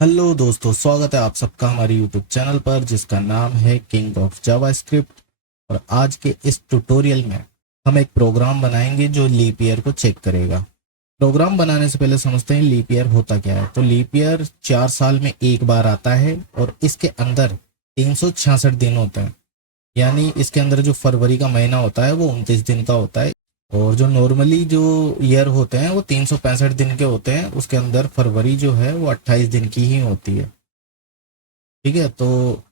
Hello दोस्तों, स्वागत है आप सबका हमारे यूट्यूब चैनल पर जिसका नाम है किंग ऑफ जावास्क्रिप्ट। और आज के इस ट्यूटोरियल में हम एक प्रोग्राम बनाएंगे जो लीप ईयर को चेक करेगा। प्रोग्राम बनाने से पहले समझते हैं लीप ईयर होता क्या है। तो लीप ईयर 4 साल में एक बार आता है और इसके अंदर 366 दिन होते हैं। यानी इसके अंदर जो फरवरी का महीना होता है वो 29 दिन का होता है। और जो नॉर्मली जो ईयर होते हैं वो 365 दिन के होते हैं। उसके अंदर फरवरी जो है वो 28 दिन की ही होती है। ठीक है, तो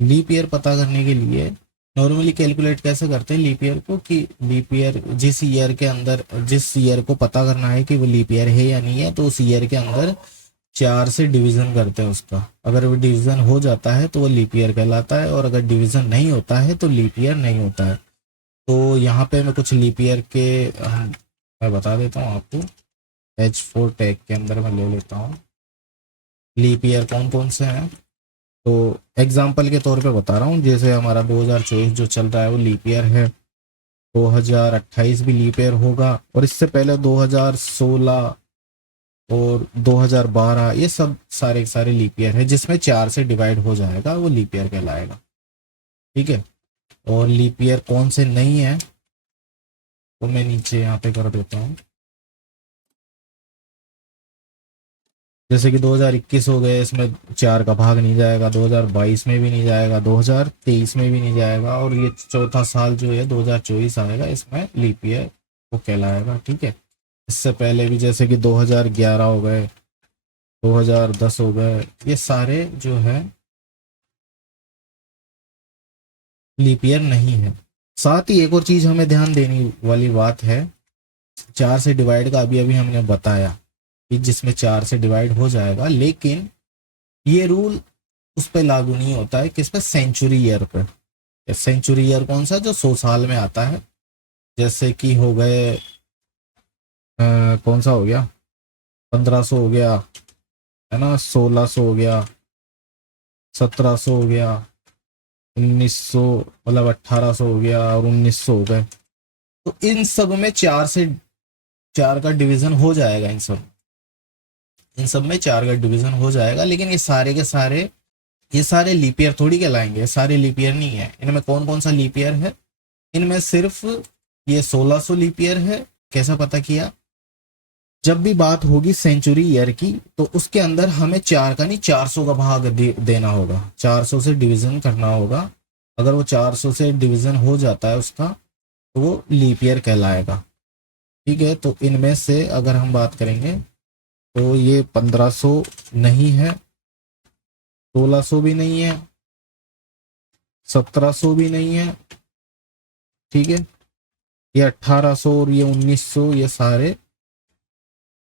लीप ईयर पता करने के लिए नॉर्मली कैलकुलेट कैसे करते हैं लीप ईयर को, कि लीप ईयर जिस ईयर के अंदर, जिस ईयर को पता करना है कि वो लीप ईयर है या नहीं है, तो उस ईयर के अंदर 4 से डिवीजन करते हैं उसका। अगर वो डिवीजन हो जाता है तो वो लीप ईयर कहलाता है, और अगर डिवीजन नहीं होता है तो लीप ईयर नहीं होता है। तो यहाँ पे मैं कुछ लीप ईयर के मैं बता देता हूँ आपको। H4 टैग के अंदर मैं ले लेता हूँ लीप ईयर कौन कौन से हैं। तो एग्जाम्पल के तौर पे बता रहा हूँ, जैसे हमारा 2024 जो चल रहा है वो लीप ईयर है। 2028 भी लीप ईयर होगा, और इससे पहले 2016 और 2012 ये सब सारे के सारे लीप ईयर है, जिसमें 4 से डिवाइड हो जाएगा वो लीप ईयर कहलाएगा। ठीक है, और लीप ईयर कौन से नहीं है तो मैं नीचे यहाँ पे कर देता हूँ। जैसे कि 2021 हो गए, इसमें 4 का भाग नहीं जाएगा, 2022 में भी नहीं जाएगा, 2023 में भी नहीं जाएगा, और ये चौथा साल जो है 2024 आएगा, इसमें लीप ईयर वो कहलाएगा। ठीक है, इससे पहले भी जैसे कि 2011 हो गए, 2010 हो गए, ये सारे जो है लीप ईयर नहीं है। साथ ही एक और चीज हमें ध्यान देने वाली बात है, 4 से डिवाइड का अभी अभी हमने बताया कि जिसमें 4 से डिवाइड हो जाएगा, लेकिन ये रूल उस पर लागू नहीं होता है, किस पे, सेंचुरी ईयर पे। सेंचुरी ईयर कौन सा, जो 100 साल में आता है। जैसे कि हो गए कौन सा हो गया, 1500 हो गया, है ना, 1600 हो गया, 1700 हो गया, 1900, मतलब 1800 हो गया, और 1900 हो गए। तो इन सब में 4 का डिवीजन हो जाएगा। इन सब में 4 का डिवीजन हो जाएगा, लेकिन ये सारे लीप ईयर थोड़ी कहलाएंगे, ये सारे लीप ईयर नहीं है। इनमें कौन कौन सा लीप ईयर है, इनमें सिर्फ ये 1600 लीप ईयर है। कैसा पता किया, जब भी बात होगी सेंचुरी ईयर की तो उसके अंदर हमें 4 का नहीं 400 का भाग देना होगा, 400 से डिवीजन करना होगा। अगर वो 400 से डिवीजन हो जाता है उसका तो वो लीप ईयर कहलाएगा। ठीक है, तो इनमें से अगर हम बात करेंगे तो ये 1500 नहीं है, 1600 भी नहीं है, 1700 भी नहीं है। ठीक है, ये 1800 और ये 1900, ये सारे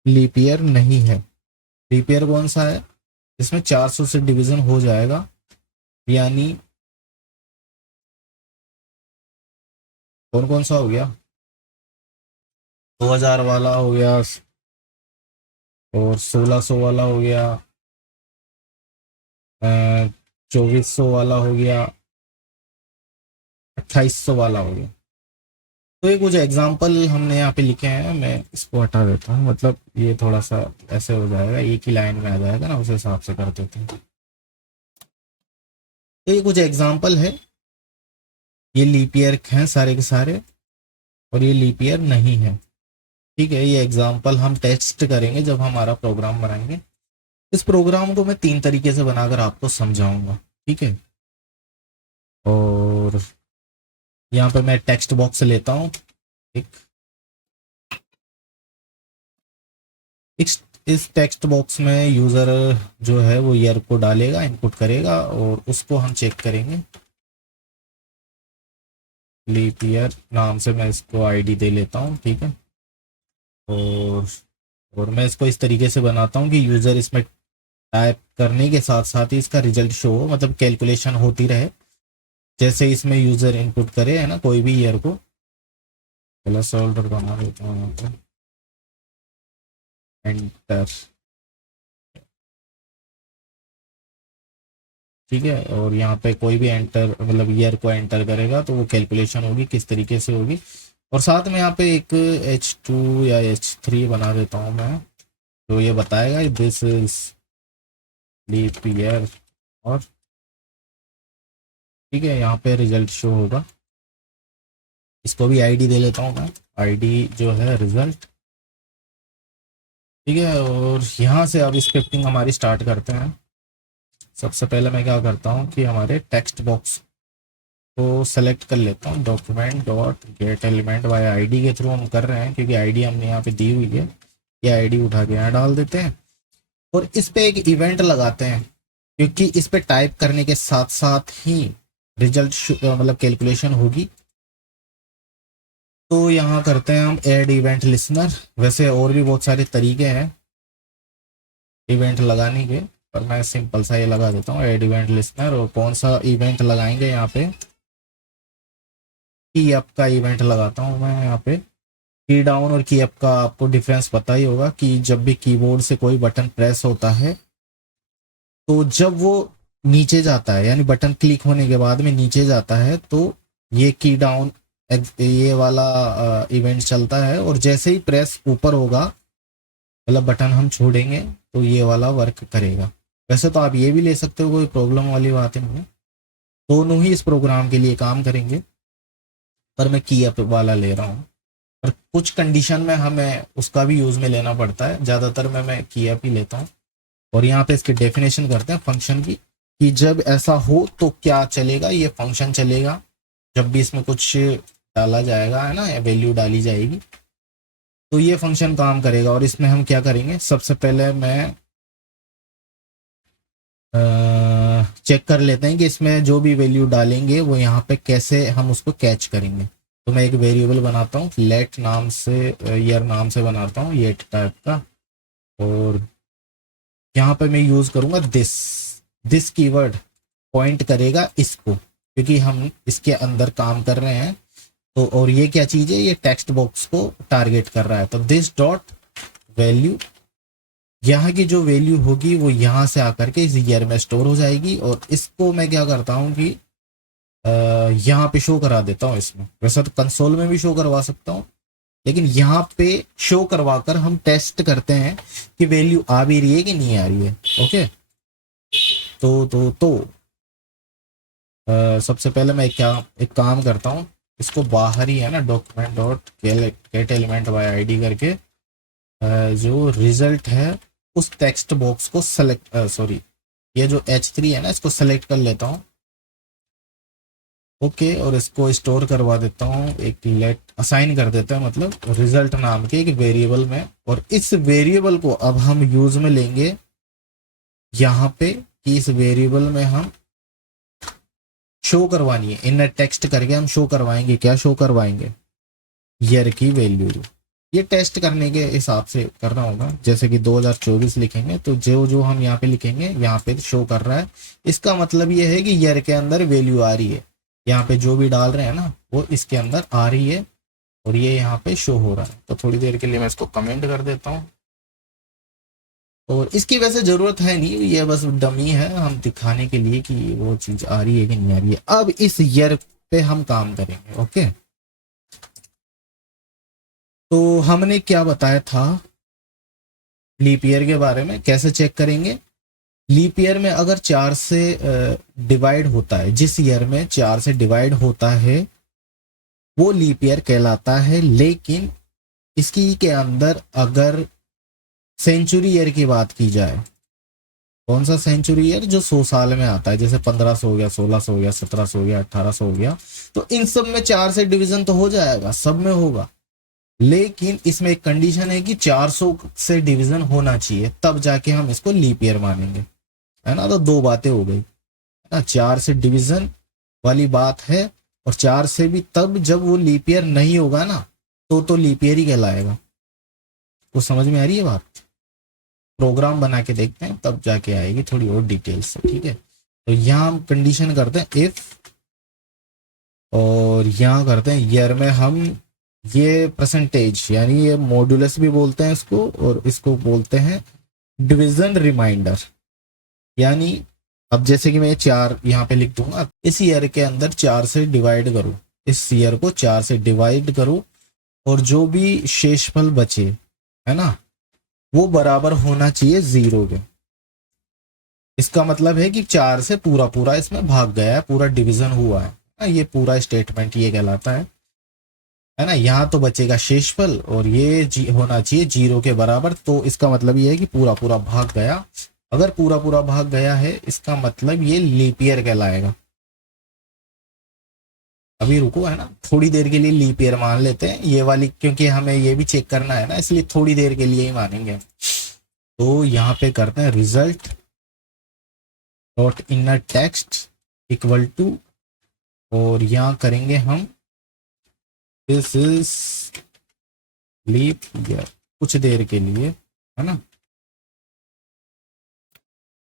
लीप ईयर नहीं है। लीप ईयर कौन सा है, इसमें 400 से डिवीजन हो जाएगा। यानी कौन कौन सा हो गया, 2000 वाला हो गया, और 1600 वाला हो गया, 2400 वाला हो गया, 2800 वाला हो गया। तो ये कुछ एग्जाम्पल हमने यहाँ पे लिखे हैं, मैं इसको हटा देता हूँ, मतलब ये थोड़ा सा ऐसे हो जाएगा, एक ही लाइन में आ जाएगा ना, उस हिसाब से कर देते हैं। तो ये कुछ एग्जाम्पल है, ये लीप ईयर हैं सारे के सारे, और ये लीप ईयर नहीं है। ठीक है, ये एग्जाम्पल हम टेस्ट करेंगे जब हमारा प्रोग्राम बनाएंगे। इस प्रोग्राम को मैं 3 तरीके से बनाकर आपको समझाऊंगा। ठीक है, और यहाँ पे मैं टेक्स्ट बॉक्स लेता हूँ एक। इस टेक्स्ट बॉक्स में यूज़र जो है वो ईयर को डालेगा, इनपुट करेगा, और उसको हम चेक करेंगे। लीप ईयर नाम से मैं इसको आईडी दे लेता हूँ। ठीक है, और मैं इसको इस तरीके से बनाता हूँ कि यूज़र इसमें टाइप करने के साथ साथ ही इसका रिजल्ट शो हो, मतलब कैलकुलेशन होती रहे। जैसे इसमें यूज़र इनपुट करे, है ना, कोई भी ईयर को, प्लस होल्डर बना देता हूँ यहाँ पे, एंटर। ठीक है, और यहाँ पे कोई भी एंटर, मतलब ईयर को एंटर करेगा तो वो कैलकुलेशन होगी किस तरीके से होगी। और साथ में यहाँ पे एक H2 या H3 बना देता हूँ मैं, तो ये बताएगा दिस इज लीप ईयर, और ठीक है यहाँ पे रिजल्ट शो होगा। इसको भी आईडी दे लेता हूँ मैं, आईडी जो है रिजल्ट, ठीक है। और यहाँ से अब स्क्रिप्टिंग हमारी स्टार्ट करते हैं। सबसे पहले मैं क्या करता हूँ कि हमारे टेक्स्ट बॉक्स को सेलेक्ट कर लेता हूँ, document dot gate element by ID के थ्रू हम कर रहे हैं क्योंकि आईडी हमने यहाँ पे दी हुई है। ये आईडी उठा के यहाँ डाल देते हैं और इस पे एक इवेंट लगाते हैं क्योंकि इस पे टाइप करने के साथ साथ ही रिजल्ट मतलब कैलकुलेशन होगी। तो यहाँ करते हैं हम ऐड इवेंट लिसनर। वैसे और भी बहुत सारे तरीके हैं इवेंट लगाने के, पर मैं सिंपल सा ये लगा देता हूँ ऐड इवेंट लिसनर। और कौन सा इवेंट लगाएंगे यहाँ पे, की अप का इवेंट लगाता हूँ मैं यहाँ पे। की डाउन और की अप का आपको डिफरेंस पता ही होगा कि जब भी कीबोर्ड से कोई बटन प्रेस होता है तो जब वो नीचे जाता है, यानी बटन क्लिक होने के बाद में नीचे जाता है, तो ये की डाउन ये वाला इवेंट चलता है। और जैसे ही प्रेस ऊपर होगा, मतलब बटन हम छोड़ेंगे, तो ये वाला वर्क करेगा। वैसे तो आप ये भी ले सकते हो, कोई प्रॉब्लम वाली बात नहीं है, दोनों ही इस प्रोग्राम के लिए काम करेंगे, पर मैं की अप वाला ले रहा हूँ। पर कुछ कंडीशन में हमें उसका भी यूज में लेना पड़ता है, ज़्यादातर मैं की अप ही लेता हूँ। और यहाँ पे इसकी डेफिनेशन करते हैं फंक्शन की, कि जब ऐसा हो तो क्या चलेगा, ये फंक्शन चलेगा जब भी इसमें कुछ डाला जाएगा, है ना, या वैल्यू डाली जाएगी, तो ये फंक्शन काम करेगा। और इसमें हम क्या करेंगे, सबसे पहले मैं चेक कर लेते हैं कि इसमें जो भी वैल्यू डालेंगे वो यहाँ पे कैसे हम उसको कैच करेंगे। तो मैं एक वेरिएबल बनाता हूँ, लेट नाम से, ईयर नाम से बनाता हूँ, ये टाइप का। और यहाँ पे मैं यूज करूंगा दिस कीवर्ड पॉइंट करेगा इसको, क्योंकि हम इसके अंदर काम कर रहे हैं। तो और ये क्या चीज है, ये टेक्स्ट बॉक्स को टारगेट कर रहा है। तो दिस डॉट वैल्यू, यहाँ की जो वैल्यू होगी वो यहाँ से आकर के इस ईयर में स्टोर हो जाएगी। और इसको मैं क्या करता हूँ कि यहाँ पे शो करा देता हूँ इसमें। वैसे तो कंसोल में भी शो करवा सकता हूँ, लेकिन यहाँ पे शो करवा कर हम टेस्ट करते हैं कि वैल्यू आ भी रही है कि नहीं आ रही है। ओके, तो सबसे पहले मैं एक काम करता हूँ, इसको बाहर ही है ना, document dot gate element by ID करके जो रिजल्ट है उस टेक्स्ट बॉक्स को सेलेक्ट, सॉरी, ये जो H3 है ना, इसको सेलेक्ट कर लेता हूँ। ओके, और इसको स्टोर करवा देता हूँ, एक लेट असाइन कर देता है, मतलब रिजल्ट नाम के एक वेरिएबल में। और इस वेरिएबल को अब हम यूज में लेंगे यहाँ पे, कि इस वेरिएबल में हम शो करवानी है, इनर टेक्स्ट करके हम शो करवाएंगे। क्या शो करवाएंगे, ईयर की वैल्यू। ये टेस्ट करने के हिसाब से करना होगा, जैसे कि 2024 लिखेंगे तो जो जो हम यहाँ पे लिखेंगे यहाँ पे शो कर रहा है। इसका मतलब ये है कि ईयर के अंदर वैल्यू आ रही है, यहाँ पे जो भी डाल रहे हैं ना वो इसके अंदर आ रही है और ये यहाँ पे शो हो रहा है। तो थोड़ी देर के लिए मैं इसको कमेंट कर देता हूँ। और इसकी वैसे जरूरत है नहीं, ये बस डमी है हम दिखाने के लिए कि वो चीज आ रही है कि नहीं आ रही है। अब इस ईयर पे हम काम करेंगे। ओके, तो हमने क्या बताया था लीप ईयर के बारे में, कैसे चेक करेंगे। लीप ईयर में अगर 4 से डिवाइड होता है, जिस ईयर में 4 से डिवाइड होता है वो लीप ईयर कहलाता है। लेकिन इसकी के अंदर अगर सेंचुरी ईयर की बात की जाए, कौन सा सेंचुरी ईयर, जो 100 साल में आता है, जैसे 1500 हो गया, 1600 हो गया, 1700 हो गया, 1800 हो गया, तो इन सब में 4 से डिवीजन तो हो जाएगा, सब में होगा। लेकिन इसमें एक कंडीशन है कि 400 से डिवीजन होना चाहिए, तब जाके हम इसको लीप ईयर मानेंगे, है ना। तो दो बातें हो गई ना, 4 से डिवीजन वाली बात है, और 4 से भी तब जब वो लीप ईयर नहीं होगा ना, तो लीप ईयर ही कहलाएगा। तो समझ में आ रही है बात, प्रोग्राम बना के देखते हैं तब जाके आएगी थोड़ी और डिटेल्स से, ठीक है। तो यहाँ हम कंडीशन करते हैं इफ, और यहाँ करते हैं ईयर में हम ये परसेंटेज, यानी ये मॉड्यूलस भी बोलते हैं इसको, और इसको बोलते हैं डिवीजन रिमाइंडर। यानी अब जैसे कि मैं 4 यहाँ पे लिख दूंगा, इस ईयर के अंदर 4 से डिवाइड करूँ, इस ईयर को 4 से डिवाइड करूँ, और जो भी शेषफल बचे, है ना, वो बराबर होना चाहिए 0 के। इसका मतलब है कि 4 से पूरा पूरा इसमें भाग गया है, पूरा डिवीजन हुआ है ये पूरा स्टेटमेंट ये कहलाता है ना। यहाँ तो बचेगा शेषफल और ये होना चाहिए 0 के बराबर, तो इसका मतलब ये है कि पूरा पूरा भाग गया। अगर पूरा पूरा भाग गया है इसका मतलब ये लीप ईयर कहलाएगा। अभी रुको, है ना, थोड़ी देर के लिए लीप ईयर मान लेते हैं ये वाली, क्योंकि हमें ये भी चेक करना है ना, इसलिए थोड़ी देर के लिए ही मानेंगे। तो यहाँ पे करते हैं result dot inner text equal to, और यहाँ करेंगे हम दिस इज लीप ईयर कुछ देर के लिए, है ना।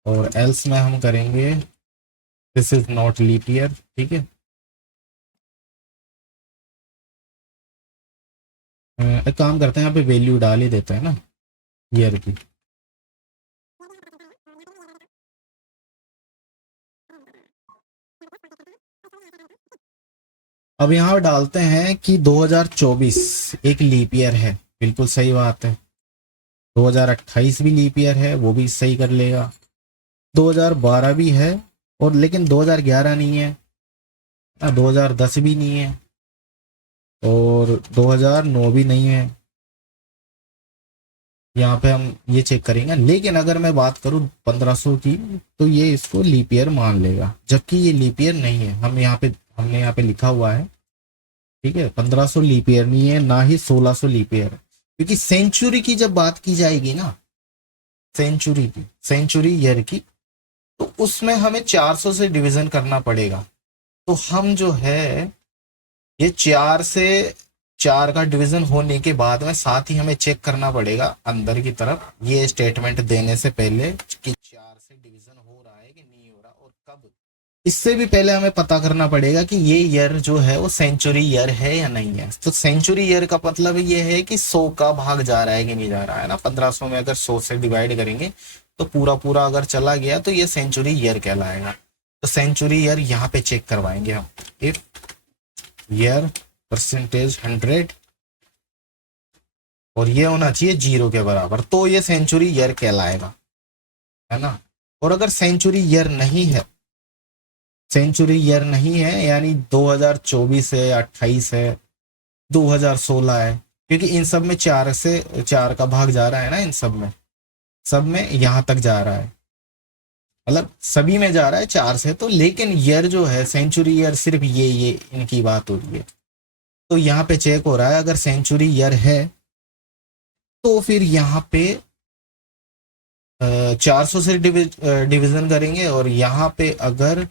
और एल्स में हम करेंगे this is not leap year, ठीक है। एक काम करते हैं, यहाँ पे वैल्यू डाल ही देते हैं ना ईयर की। अब यहाँ डालते हैं कि 2024 एक लीप ईयर है, बिल्कुल सही बात है। 2028 भी लीप ईयर है, वो भी सही कर लेगा। 2012 भी है, और लेकिन 2011 नहीं है, 2010 भी नहीं है, और 2009 भी नहीं है। यहाँ पे हम ये चेक करेंगे, लेकिन अगर मैं बात करूँ 1500 की तो ये इसको लीप ईयर मान लेगा, जबकि ये लीप ईयर नहीं है। हमने यहाँ पे लिखा हुआ है, ठीक है, 1500 लीप ईयर नहीं है, ना ही 1600 लीप ईयर, क्योंकि सेंचुरी की जब बात की जाएगी ना, सेंचुरी ईयर की, तो उसमें हमें 400 से डिवीजन करना पड़ेगा। तो हम जो है ये 4 से 4 का डिवीजन होने के बाद में साथ ही हमें चेक करना पड़ेगा अंदर की तरफ, ये स्टेटमेंट देने से पहले कि 4 से डिवीजन हो रहा है कि नहीं हो रहा, और कब। इससे भी पहले हमें पता करना पड़ेगा कि ये ईयर जो है वो सेंचुरी ईयर है या नहीं है। तो सेंचुरी ईयर का मतलब ये है कि 100 का भाग जा रहा है कि नहीं जा रहा है ना। 1500 में अगर 100 से डिवाइड करेंगे तो पूरा पूरा अगर चला गया तो ये सेंचुरी ईयर कहलाएगा। तो सेंचुरी ईयर यहाँ पे चेक करवाएंगे हम, इफ ईयर परसेंटेज 100 और ये होना चाहिए 0 के बराबर, तो ये सेंचुरी ईयर कहलाएगा, है ना। और अगर सेंचुरी ईयर नहीं है, सेंचुरी ईयर नहीं है यानी 2024 है, 28 है, 2016 है, क्योंकि इन सब में 4 से 4 का भाग जा रहा है ना, इन सब में यहाँ तक जा रहा है, मतलब सभी में जा रहा है 4 से। तो लेकिन ईयर जो है सेंचुरी ईयर सिर्फ ये इनकी बात हो रही है। तो यहाँ पे चेक हो रहा है, अगर सेंचुरी ईयर है तो फिर यहाँ पे 400 से डिवीजन करेंगे, और यहाँ पे अगर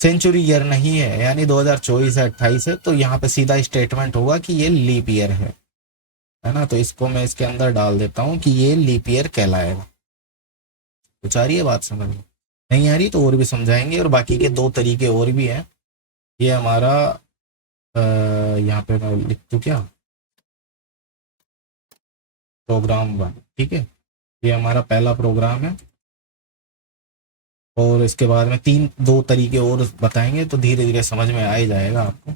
सेंचुरी ईयर नहीं है यानी 2024 है, 28 है, तो यहाँ पे सीधा स्टेटमेंट होगा कि ये लीप ईयर है ना। तो इसको मैं इसके अंदर डाल देता हूँ कि ये लीप ईयर कहलाएगा। कुछ आ रही है बात समझ में? नहीं आ रही तो और भी समझाएंगे, और बाकी के 2 तरीके और भी हैं। ये हमारा यहाँ पे मैं लिख दूँ क्या, प्रोग्राम 1, ठीक है, ये हमारा पहला प्रोग्राम है। और इसके बाद में 2 तरीके और बताएंगे, तो धीरे धीरे समझ में आ ही जाएगा आपको।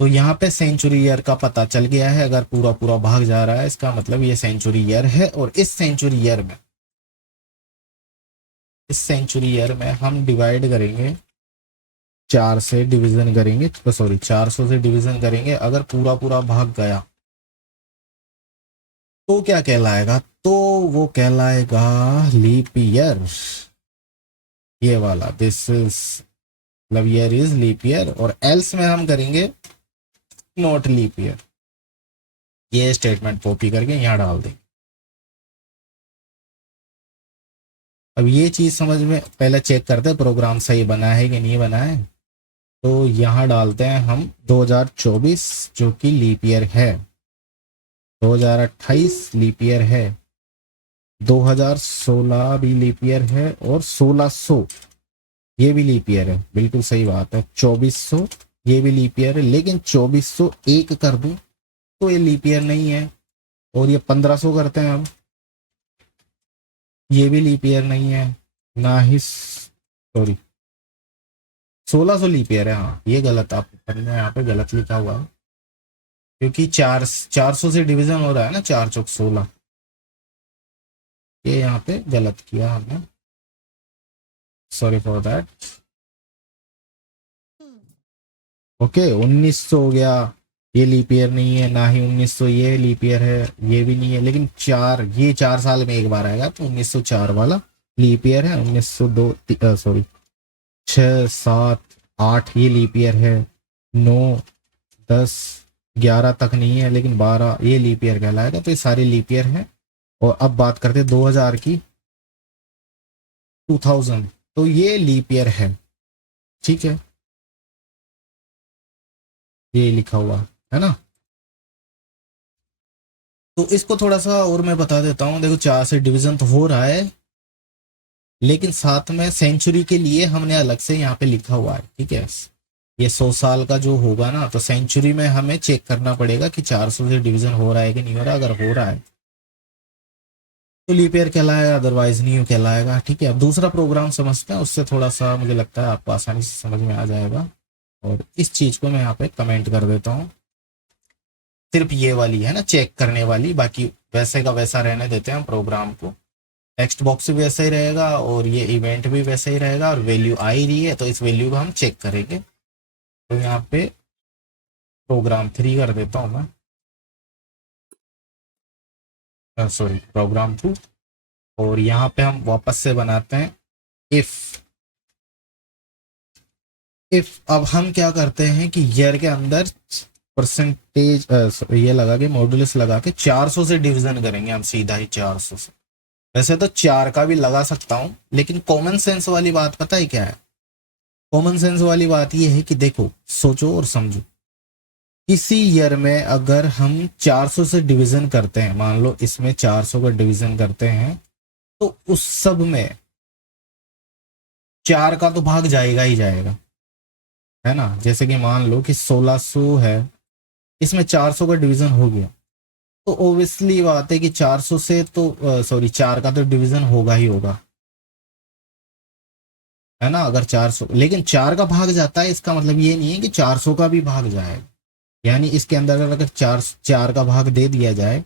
तो यहाँ पे सेंचुरी ईयर का पता चल गया है, अगर पूरा पूरा भाग जा रहा है इसका मतलब ये सेंचुरी ईयर है। और इस सेंचुरी ईयर में हम डिवाइड करेंगे, 4 से डिवीजन करेंगे, तो सॉरी 400 से डिवीजन करेंगे। अगर पूरा पूरा भाग गया तो क्या कहलाएगा, तो वो कहलाएगा लीप ईयर, ये वाला, दिस इज मतलब ईयर इज लीप ईयर। और एल्स में हम करेंगे नॉट लीप ईयर, ये स्टेटमेंट कॉपी करके यहाँ डाल देंगे। अब ये चीज समझ में, पहले चेक करते हैं प्रोग्राम सही बना है कि नहीं बना है। तो यहाँ डालते हैं हम 2024 जो कि लीप ईयर है, 2028 लीप ईयर है, 2016 भी लीप ईयर है, और 1600 ये भी लीप ईयर है, बिल्कुल सही बात है। 2400 ये भी लीप ईयर है, लेकिन 2401 कर दूं तो ये लीप ईयर नहीं है। और ये 1500 करते हैं अब, ये भी लीप ईयर नहीं है, ना ही, सॉरी 1600 लीप ईयर है। हाँ ये गलत, आप पन्ने यहाँ पे गलत लिखा हुआ है, क्योंकि 400 से डिवीजन हो रहा है ना, 4 चौक 16, ये यहाँ पे गलत किया हमने। Sorry for that. ओके 1900 हो गया, ये लीप ईयर नहीं है, ना ही 1900 ये लीप ईयर है, ये भी नहीं है, लेकिन ये 4 साल में एक बार आएगा, तो 1904 वाला लीप ईयर है। 1902 सॉरी 6 7 8 ये लीप ईयर है। 9 10 11 तक नहीं है, लेकिन 12 ये लीप ईयर कहलाएगा। तो ये सारे लीप ईयर हैं। और अब बात करते हैं 2000 की, 2000, तो ये लीप ईयर है। ठीक है, ये लिखा हुआ है ना। तो इसको थोड़ा सा और मैं बता देता हूँ। देखो 4 से डिवीजन तो हो रहा है, लेकिन साथ में सेंचुरी के लिए हमने अलग से यहाँ पे लिखा हुआ है। ठीक है, ये 100 साल का जो होगा ना, तो सेंचुरी में हमें चेक करना पड़ेगा कि 400 से डिवीजन हो रहा है कि नहीं हो रहा। अगर हो रहा है तो लीप ईयर कहलाएगा, अदरवाइज नहीं कहलाएगा। ठीक है, अब दूसरा प्रोग्राम समझते हैं, उससे थोड़ा सा मुझे लगता है आपको आसानी से समझ में आ जाएगा। और इस चीज को मैं यहाँ पे कमेंट कर देता हूँ। सिर्फ ये वाली है ना चेक करने वाली, बाकी वैसे का वैसा रहने देते हैं हम प्रोग्राम को। टेक्स्ट बॉक्स भी वैसा ही रहेगा और ये इवेंट भी वैसा ही रहेगा, और वैल्यू आ ही रही है तो इस वैल्यू को हम चेक करेंगे। तो यहाँ पे प्रोग्राम 3 कर देता हूँ मैं, सॉरी प्रोग्राम 2। और यहाँ पे हम वापस से बनाते हैं इफ अब हम क्या करते हैं कि ईयर के अंदर परसेंटेज ये लगा के मॉडुलस लगा के 400 से डिवीजन करेंगे हम सीधा ही 400 से। वैसे तो 4 का भी लगा सकता हूं, लेकिन कॉमन सेंस वाली बात पता है क्या है? कॉमन सेंस वाली बात ये है कि देखो, सोचो और समझो। किसी ईयर में अगर हम 400 से डिवीजन करते हैं, मान लो इसमें 400 का डिवीजन करते हैं, तो उस सब में 4 का तो भाग जाएगा ही जाएगा, है ना। जैसे कि मान लो कि 1600 है, इसमें 400 का डिवीजन हो गया, तो ओबियसली बात है कि 400 से तो सॉरी 4 का तो डिवीजन होगा ही होगा, है ना। अगर 400, लेकिन 4 का भाग जाता है, इसका मतलब ये नहीं है कि 400 का भी भाग जाएगा। यानी इसके अंदर अगर 4 का भाग दे दिया जाए,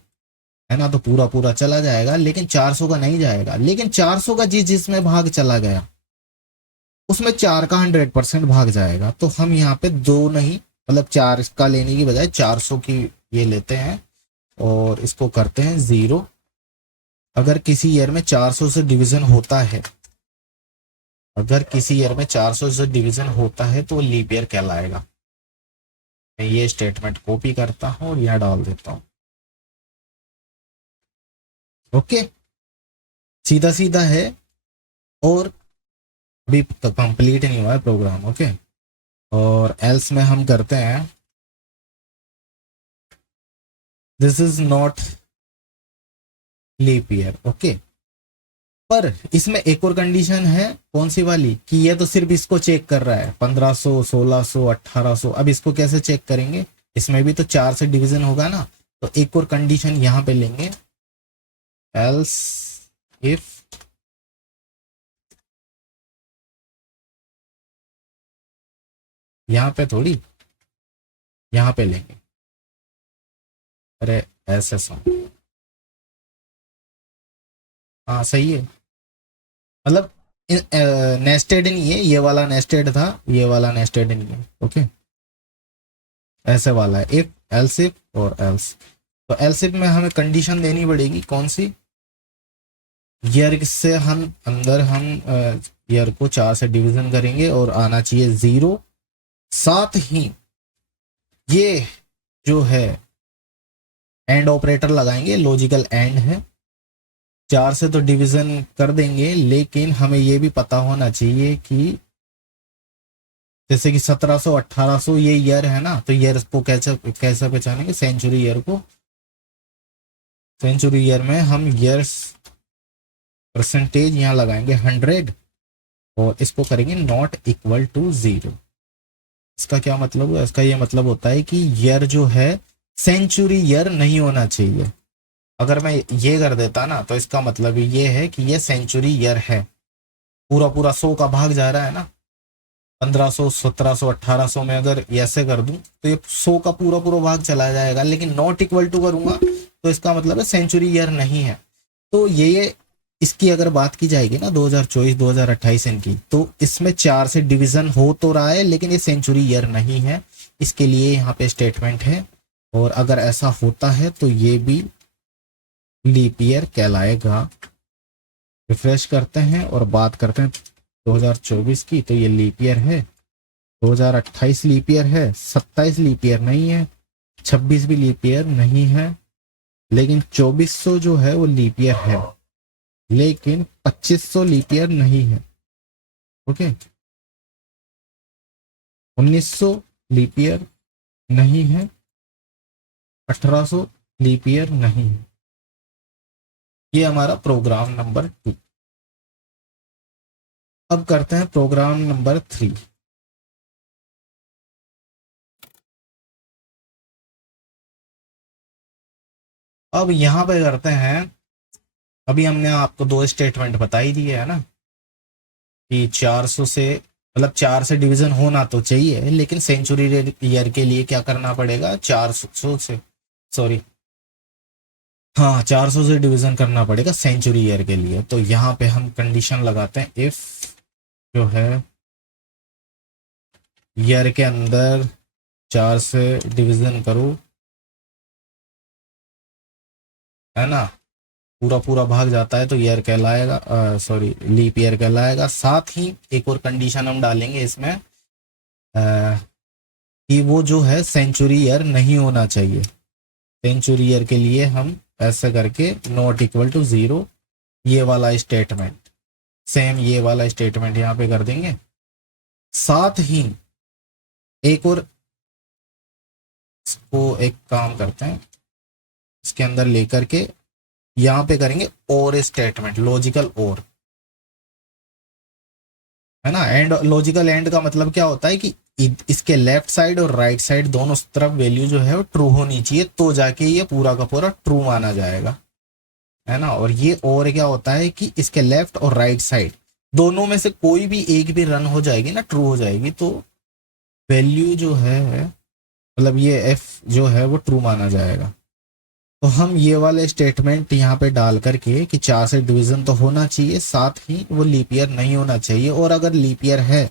है ना, तो पूरा पूरा चला जाएगा, लेकिन 400 का नहीं जाएगा। लेकिन 400 का जिसमें भाग चला गया, उसमें 4 का 100% भाग जाएगा। तो हम यहाँ पे 2 नहीं, मतलब 4 का लेने की बजाय 400 की ये लेते हैं और इसको करते हैं 0। अगर किसी ईयर में 400 से डिवीजन होता है, अगर किसी ईयर में 400 से डिवीजन होता है तो लीप ईयर कहलाएगा। मैं ये स्टेटमेंट कॉपी करता हूँ और यहाँ डाल देता हूँ। ओके, सीधा सीधा है और अभी कंप्लीट नहीं हुआ है प्रोग्राम। ओके, और एल्स में हम करते हैं this is not leap year. Okay, पर इसमें एक और कंडीशन है, कौन सी वाली, कि ये तो सिर्फ इसको चेक कर रहा है 1500 1600 1800। अब इसको कैसे चेक करेंगे? इसमें भी तो 4 से डिवीजन होगा ना। तो एक और कंडीशन यहां पे लेंगे, एल्स इफ यहां पे थोड़ी, यहां पे लेंगे, अरे ऐसे हाँ सही है। मतलब नेस्टेड नहीं है, ये वाला नेस्टेड था, ये वाला नेस्टेड नहीं है। ओके, ऐसे वाला है इफ एल्स इफ और एल्स। तो एल्स इफ में हमें कंडीशन देनी पड़ेगी, कौन सी, ईयर से हम अंदर हम ईयर को 4 से डिवीजन करेंगे और आना चाहिए 0। साथ ही ये जो है एंड ऑपरेटर लगाएंगे, लॉजिकल एंड है। 4 से तो डिवीजन कर देंगे, लेकिन हमें ये भी पता होना चाहिए कि जैसे कि 1700 1800 ये ईयर है ना, तो ईयर को कैसे कैसे पहचानेंगे, सेंचुरी ईयर को। सेंचुरी ईयर में हम ईयर्स परसेंटेज यहाँ लगाएंगे 100 और इसको करेंगे नॉट इक्वल टू 0। इसका क्या मतलब है? इसका ये मतलब होता है कि ईयर जो है सेंचुरी ईयर नहीं होना चाहिए। अगर मैं ये कर देता ना, तो इसका मतलब ये है कि ये सेंचुरी ईयर है। पूरा पूरा 100 का भाग जा रहा है ना, 1500 1700 1800 में अगर ऐसे कर दूं तो ये 100 का पूरा पूरा भाग चला जाएगा। लेकिन नॉट इक्वल टू करूंगा तो इसका मतलब है सेंचुरी ईयर नहीं है। तो ये इसकी अगर बात की जाएगी ना 2024 2028 इनकी, तो इसमें 4 से डिवीजन हो तो रहा है, लेकिन ये सेंचुरी ईयर नहीं है। इसके लिए यहाँ पे स्टेटमेंट है, और अगर ऐसा होता है तो ये भी लीप ईयर कहलाएगा। रिफ्रेश करते हैं और बात करते हैं 2024 की, तो ये लीप ईयर है। 2028 लीप ईयर है, 27 लीप ईयर नहीं है, 26 भी लीप ईयर नहीं है, लेकिन 2400 जो है वो लीप ईयर है, लेकिन 2500 लीप ईयर नहीं है। ओके, 1900 लीप ईयर नहीं है, 1800 लीप ईयर नहीं है। ये हमारा प्रोग्राम नंबर 2। अब करते हैं प्रोग्राम नंबर 3। अब यहां पे करते हैं, अभी हमने आपको 2 स्टेटमेंट बता ही दिए है ना, कि 400 से मतलब 4 से डिवीजन होना तो चाहिए, लेकिन सेंचुरी ईयर के लिए क्या करना पड़ेगा, 400 से, सॉरी हाँ 400 से डिवीजन करना पड़ेगा सेंचुरी ईयर के लिए। तो यहाँ पे हम कंडीशन लगाते हैं, इफ जो है ईयर के अंदर 4 से डिवीजन करो, है ना, पूरा पूरा भाग जाता है तो ईयर कहलाएगा, सॉरी लीप ईयर कहलाएगा। साथ ही एक और कंडीशन हम डालेंगे इसमें, कि वो जो है सेंचुरी ईयर नहीं होना चाहिए। सेंचुरी ईयर के लिए हम ऐसे करके नॉट इक्वल टू 0, ये वाला स्टेटमेंट, सेम ये वाला स्टेटमेंट यहाँ पे कर देंगे। साथ ही एक और, इसको एक काम करते हैं, इसके अंदर लेकर के यहाँ पे करेंगे और स्टेटमेंट, लॉजिकल और, है ना। एंड, लॉजिकल एंड का मतलब क्या होता है कि इसके लेफ्ट साइड और राइट साइड दोनों तरफ वैल्यू जो है वो ट्रू होनी चाहिए, तो जाके ये पूरा का पूरा ट्रू माना जाएगा, है ना। और ये और क्या होता है कि इसके लेफ्ट और राइट साइड दोनों में से कोई भी एक भी रन हो जाएगी ना, ट्रू हो जाएगी, तो वैल्यू जो है, मतलब ये एफ जो है वो ट्रू माना जाएगा। तो हम ये वाले स्टेटमेंट यहाँ पे डाल करके कि 4 से डिवीजन तो होना चाहिए, साथ ही वो लीप ईयर नहीं होना चाहिए, और अगर लीप ईयर है,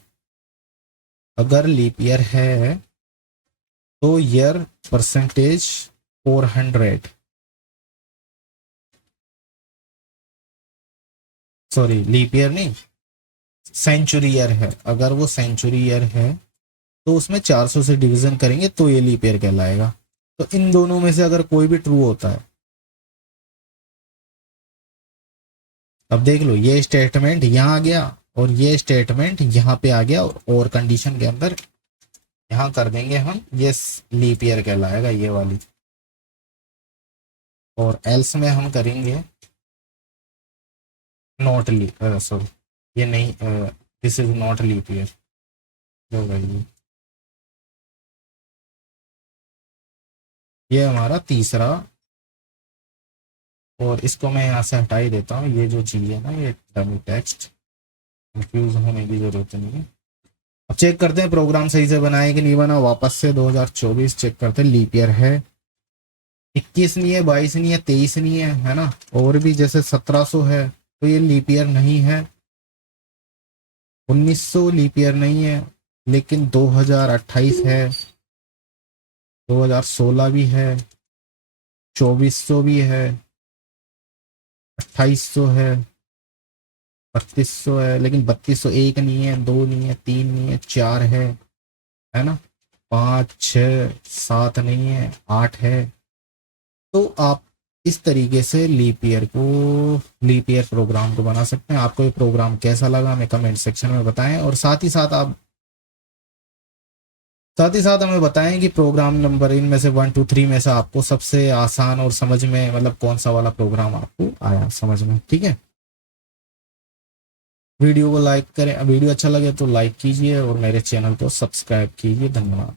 अगर लीप ईयर है तो year percentage 400, sorry leap year नहीं, सेंचुरी ईयर है। अगर वो सेंचुरी ईयर है तो उसमें 400 से डिवीजन करेंगे तो ये लीप ईयर कहलाएगा। तो इन दोनों में से अगर कोई भी ट्रू होता है, अब देख लो ये स्टेटमेंट यहाँ आ गया और ये स्टेटमेंट यहाँ पे आ गया, और कंडीशन के अंदर यहाँ कर देंगे हम, ये लीप ईयर कहलाएगा ये वाली, और एल्स में हम करेंगे नॉट लीप, सॉरी ये नहीं, this is not leap year, जो वैल्यू, ये हमारा तीसरा, और इसको मैं यहाँ से हटा ही देता हूँ, ये जो चीज़ है ना ये डमी टेक्स्ट, कंफ्यूज होने की जरूरत नहीं है। अब चेक करते हैं प्रोग्राम सही से बनाए कि नहीं बना, वापस से 2024 चेक करते हैं, लीप ईयर है, 21 नहीं है, 22 नहीं है, 23 नहीं है ना, और भी जैसे 1700 है तो ये लीप ईयर नहीं है, 1900 लीप ईयर नहीं है, लेकिन 2028 है, 2016 भी है, 2400 भी है, 2800 है, 3200 है, लेकिन 3201 नहीं है, 2 नहीं है, 3 नहीं है, 4 है ना, 5 6 7 नहीं है, 8 है। तो आप इस तरीके से लीप ईयर प्रोग्राम को बना सकते हैं। आपको ये प्रोग्राम कैसा लगा हमें कमेंट सेक्शन में बताएं, और साथ ही साथ हमें बताएं कि प्रोग्राम नंबर इनमें से 1 2 3 में से आपको सबसे आसान और समझ में, मतलब कौन सा वाला प्रोग्राम आपको आया समझ में, ठीक है। वीडियो को लाइक करें, वीडियो अच्छा लगे तो लाइक कीजिए और मेरे चैनल को सब्सक्राइब कीजिए। धन्यवाद।